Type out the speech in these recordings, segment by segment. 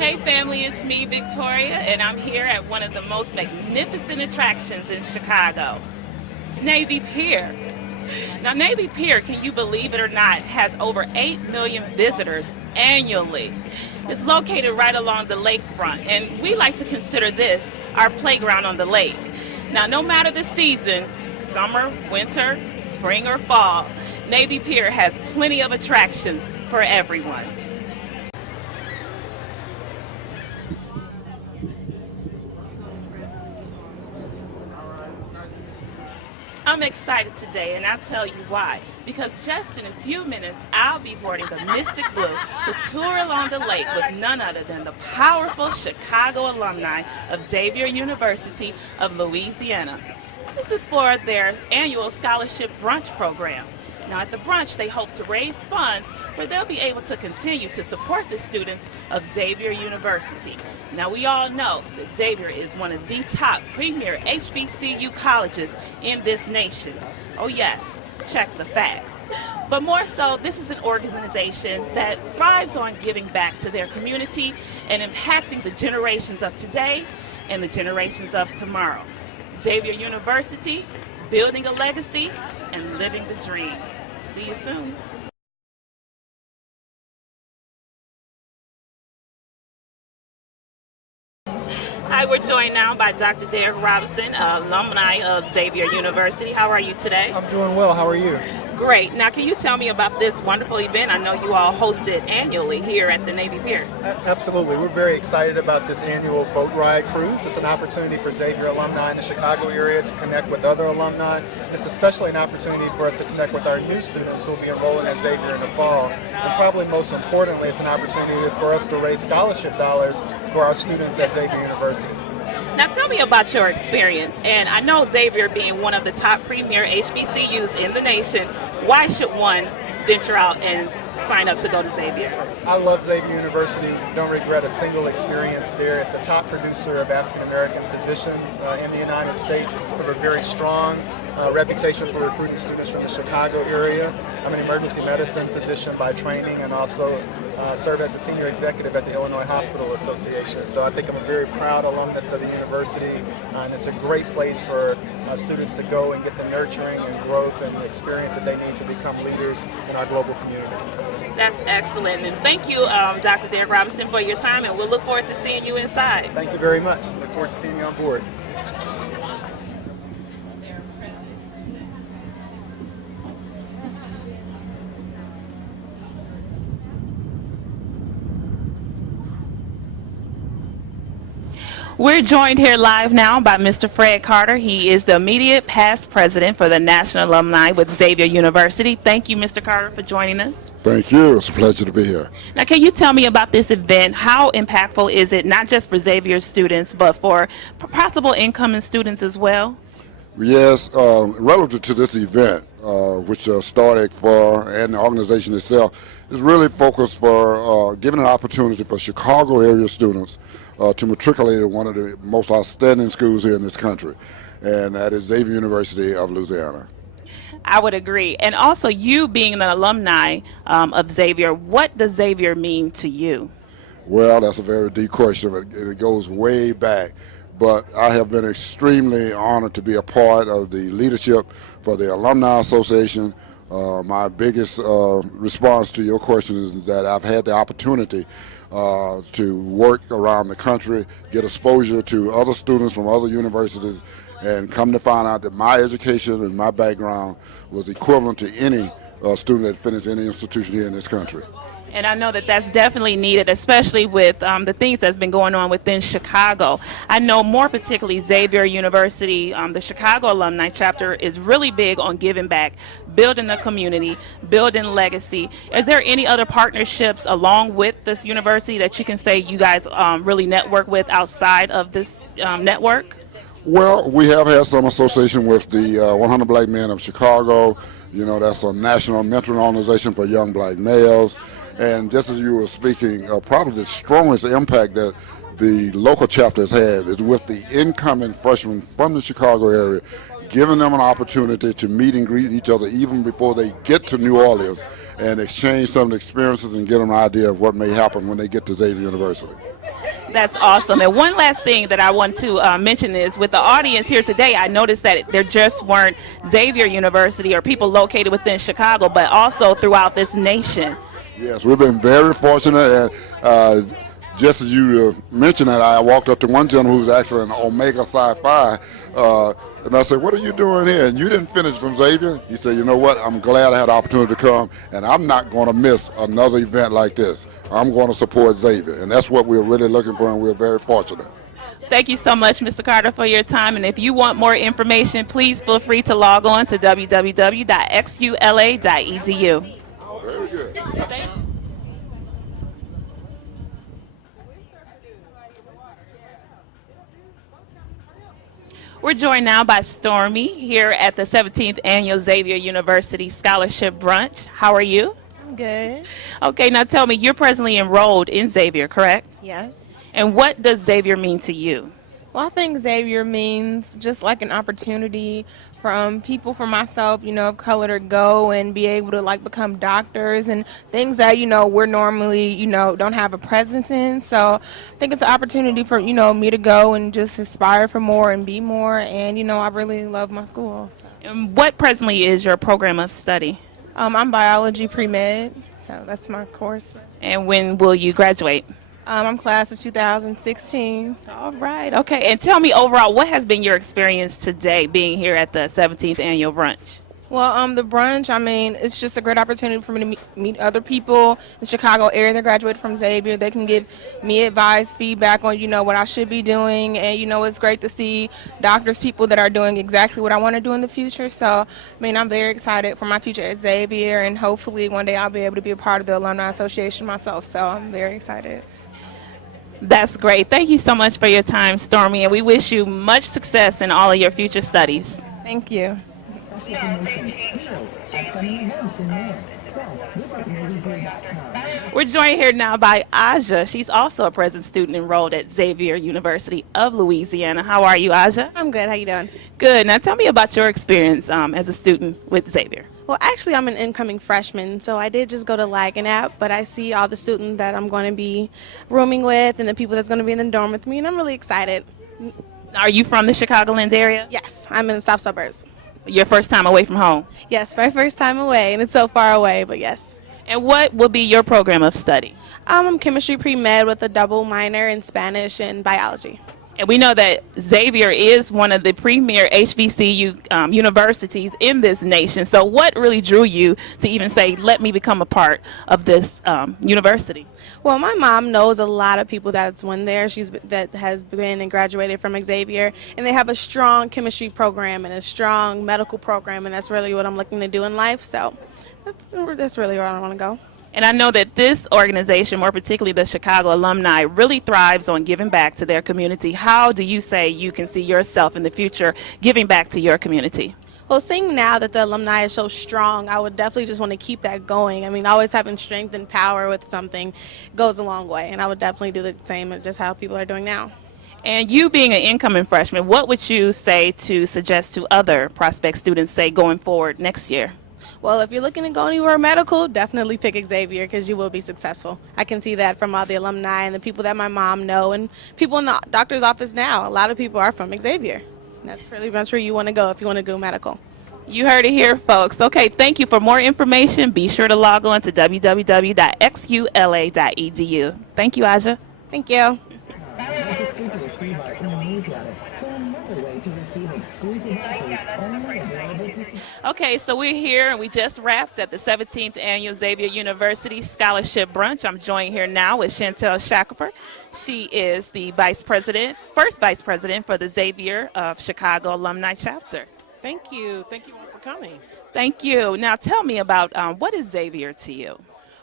Hey family, it's me, Victoria, and I'm here at one of the most magnificent attractions in Chicago. It's Navy Pier. Now, Navy Pier, can you believe it or not, has over 8 million visitors annually. It's located right along the lakefront, and we like to consider this our playground on the lake. Now, no matter the season, summer, winter, spring, or fall, Navy Pier has plenty of attractions for everyone. I'm excited today, and I'll tell you why. Because just in a few minutes, I'll be boarding the Mystic Blue to tour along the lake with none other than the powerful Chicago alumni of Xavier University of Louisiana. This is for their annual scholarship brunch program. Now, at the brunch, they hope to raise funds where they'll be able to continue to support the students of Xavier University. Now, we all know that Xavier is one of the top premier HBCU colleges in this nation. Oh yes, check the facts. But more so, this is an organization that thrives on giving back to their community and impacting the generations of today and the generations of tomorrow. Xavier University, building a legacy and living the dream. See you soon. Hi, we're joined now by Dr. Derek Robinson, alumni of Xavier University. How are you today? I'm doing well. How are you? Great. Now, can you tell me about this wonderful event? I know you all host it annually here at the Navy Pier. Absolutely. We're very excited about this annual boat ride cruise. It's an opportunity for Xavier alumni in the Chicago area to connect with other alumni. It's especially an opportunity for us to connect with our new students who will be enrolling at Xavier in the fall. And probably most importantly, it's an opportunity for us to raise scholarship dollars for our students at Xavier University. Now tell me about your experience, and I know Xavier being one of the top premier HBCUs in the nation, why should one venture out and sign up to go to Xavier? I love Xavier University. Don't regret a single experience there. It's the top producer of African American physicians in the United States. We have a very strong reputation for recruiting students from the Chicago area. I'm an emergency medicine physician by training and also serve as a senior executive at the Illinois Hospital Association. So I think I'm a very proud alumnus of the university, and it's a great place for students to go and get the nurturing and growth and experience that they need to become leaders in our global community. That's excellent, and thank you, Dr. Derek Robinson, for your time, and we'll look forward to seeing you inside. Thank you very much. Look forward to seeing you on board. We're joined here live now by Mr. Fred Carter. He is the immediate past president for the National Alumni with Xavier University. Thank you, Mr. Carter, for joining us. Thank you. It's a pleasure to be here. Now, can you tell me about this event? How impactful is it, not just for Xavier students, but for possible incoming students as well? Yes, relative to this event, which started for, and the organization itself, is really focused for giving an opportunity for Chicago area students to matriculate at one of the most outstanding schools here in this country, and that is Xavier University of Louisiana. I would agree. And also, you being an alumni of Xavier, what does Xavier mean to you? Well, that's a very deep question. It goes way back. But I have been extremely honored to be a part of the leadership for the Alumni Association. My biggest response to your question is that I've had the opportunity to work around the country, get exposure to other students from other universities, and come to find out that my education and my background was equivalent to any student that finished any institution here in this country. And I know that that's definitely needed, especially with the things that's been going on within Chicago. I know more particularly Xavier University, the Chicago alumni chapter is really big on giving back, building a community, building legacy. Is there any other partnerships along with this university that you can say you guys really network with outside of this network? Well, we have had some association with the 100 Black Men of Chicago. You know, that's a national mentoring organization for young black males. And just as you were speaking, probably the strongest impact that the local chapter has had is with the incoming freshmen from the Chicago area, giving them an opportunity to meet and greet each other even before they get to New Orleans and exchange some of the experiences and get them an idea of what may happen when they get to Xavier University. That's awesome. And one last thing that I want to mention is with the audience here today, I noticed that there just weren't Xavier University or people located within Chicago, but also throughout this nation. Yes, we've been very fortunate, and just as you mentioned that, I walked up to one gentleman who was actually an Omega Psi Phi, and I said, "What are you doing here? And you didn't finish from Xavier?" He said, "You know what? I'm glad I had the opportunity to come, and I'm not going to miss another event like this. I'm going to support Xavier," and that's what we're really looking for, and we're very fortunate. Thank you so much, Mr. Carter, for your time. And if you want more information, please feel free to log on to www.xula.edu. Very good. Thank you. We're joined now by Stormy here at the 17th Annual Xavier University Scholarship Brunch. How are you? I'm good. Okay, now tell me, you're presently enrolled in Xavier, correct? Yes. And what does Xavier mean to you? Well, I think Xavier means just like an opportunity from people, for myself, of color to go and be able to like become doctors and things that, we're normally, don't have a presence in. So I think it's an opportunity for, me to go and just aspire for more and be more. And, I really love my school. So. And what presently is your program of study? I'm biology pre-med, so that's my course. And when will you graduate? I'm class of 2016. All right. Okay. And tell me overall, what has been your experience today being here at the 17th Annual Brunch? Well, the brunch, it's just a great opportunity for me to meet other people in the Chicago area that graduated from Xavier. They can give me advice, feedback on, what I should be doing. And, it's great to see doctors, people that are doing exactly what I want to do in the future. So, I'm very excited for my future at Xavier. And hopefully one day I'll be able to be a part of the Alumni Association myself. So I'm very excited. That's great. Thank you so much for your time, Stormy. And we wish you much success in all of your future studies. Thank you. Special promotions, deals, upcoming events, and more. Plus, visit navyblue.com. We're joined here now by Aja. She's also a present student enrolled at Xavier University of Louisiana. How are you, Aja? I'm good. How you doing? Good. Now tell me about your experience as a student with Xavier. Well, actually, I'm an incoming freshman, so I did just go to App, but I see all the students that I'm going to be rooming with and the people that's going to be in the dorm with me, and I'm really excited. Are you from the Chicagoland area? Yes, I'm in the south suburbs. Your first time away from home? Yes, my first time away, and it's so far away, but yes. And what will be your program of study? I'm chemistry pre-med with a double minor in Spanish and biology. And we know that Xavier is one of the premier HBCU universities in this nation. So what really drew you to even say, let me become a part of this university? Well, my mom knows a lot of people that's went there. That has been and graduated from Xavier, and they have a strong chemistry program and a strong medical program, and that's really what I'm looking to do in life. So that's really where I want to go. And I know that this organization, more particularly the Chicago alumni, really thrives on giving back to their community. How do you say you can see yourself in the future giving back to your community? Well, seeing now that the alumni is so strong, I would definitely just want to keep that going. Always having strength and power with something goes a long way, and I would definitely do the same as just how people are doing now. And you being an incoming freshman, what would you say to suggest to other prospect students, say, going forward next year? Well, if you're looking to go anywhere medical, definitely pick Xavier because you will be successful. I can see that from all the alumni and the people that my mom know and people in the doctor's office now. A lot of people are from Xavier. That's really much where you want to go if you want to do medical. You heard it here, folks. Okay, thank you. For more information, be sure to log on to www.xula.edu. Thank you, Aja. Thank you. Register to receive our e-newsletter. For another way to receive exclusive offers only available to... Okay, so we're here and we just wrapped at the 17th Annual Xavier University Scholarship Brunch. I'm joined here now with Chantel Shackelford. She is the first vice president for the Xavier of Chicago Alumni Chapter. Thank you. Thank you all for coming. Thank you. Now tell me about what is Xavier to you?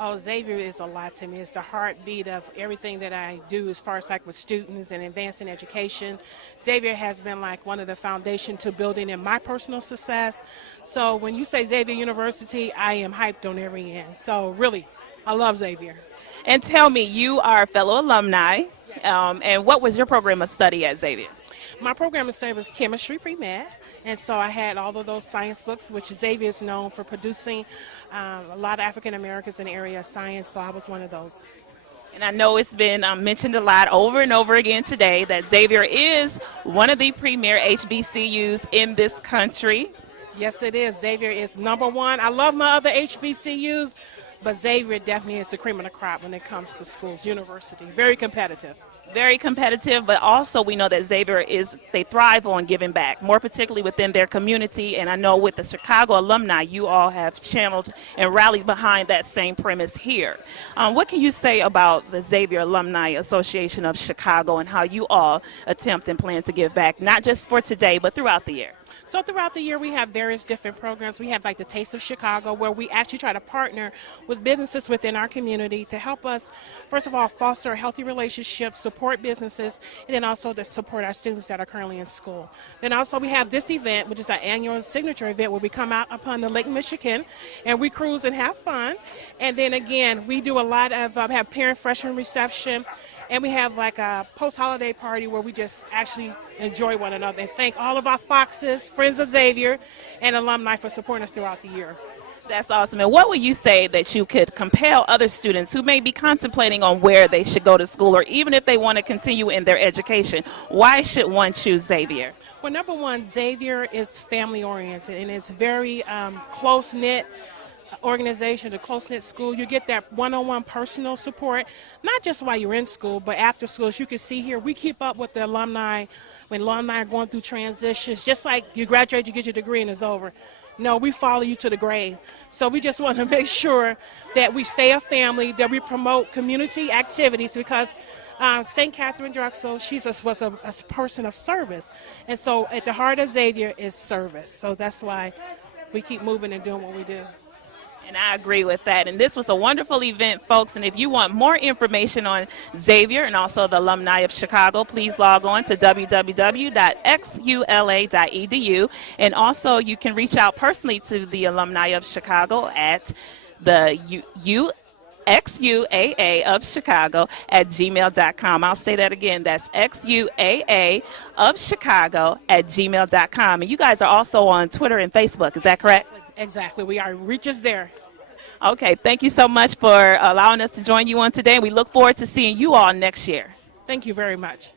Oh, Xavier is a lot to me. It's the heartbeat of everything that I do as far as like with students and advancing education. Xavier has been like one of the foundation to building in my personal success. So when you say Xavier University, I am hyped on every end. So really, I love Xavier. And tell me, you are a fellow alumni, and what was your program of study at Xavier? My program of study was chemistry pre-med. And so I had all of those science books, which Xavier is known for producing a lot of African Americans in the area of science, so I was one of those. And I know it's been mentioned a lot over and over again today that Xavier is one of the premier HBCUs in this country. Yes, it is. Xavier is #1. I love my other HBCUs, but Xavier definitely is the cream of the crop when it comes to schools, university. Very competitive. Very competitive, but also we know that Xavier they thrive on giving back, more particularly within their community. And I know with the Chicago alumni, you all have channeled and rallied behind that same premise here. What can you say about the Xavier Alumni Association of Chicago and how you all attempt and plan to give back, not just for today, but throughout the year? So throughout the year, we have various different programs. We have like the Taste of Chicago, where we actually try to partner with businesses within our community to help us, first of all, foster healthy relationships, support businesses, and then also to support our students that are currently in school. Then also we have this event, which is our annual signature event, where we come out upon the Lake Michigan and we cruise and have fun. And then again, we do a lot of have parent freshman reception. And we have like a post-holiday party where we just actually enjoy one another and thank all of our Foxes, friends of Xavier, and alumni for supporting us throughout the year. That's awesome. And what would you say that you could compel other students who may be contemplating on where they should go to school, or even if they want to continue in their education? Why should one choose Xavier? Well, #1, Xavier is family-oriented, and it's very close-knit organization, a close-knit school. You get that one-on-one personal support, not just while you're in school, but after school. As you can see here, we keep up with the alumni when alumni are going through transitions. Just like you graduate, you get your degree and it's over. No, we follow you to the grave. So we just want to make sure that we stay a family, that we promote community activities, because St. Catherine Drexel, was a person of service. And so at the heart of Xavier is service. So that's why we keep moving and doing what we do. And I agree with that. And this was a wonderful event, folks. And if you want more information on Xavier and also the alumni of Chicago, please log on to www.xula.edu. And also you can reach out personally to the alumni of Chicago at the XUAA of Chicago at gmail.com. I'll say that again. That's XUAA of Chicago at gmail.com. And you guys are also on Twitter and Facebook. Is that correct? Exactly. We are reaches there. Okay. Thank you so much for allowing us to join you on today. We look forward to seeing you all next year. Thank you very much.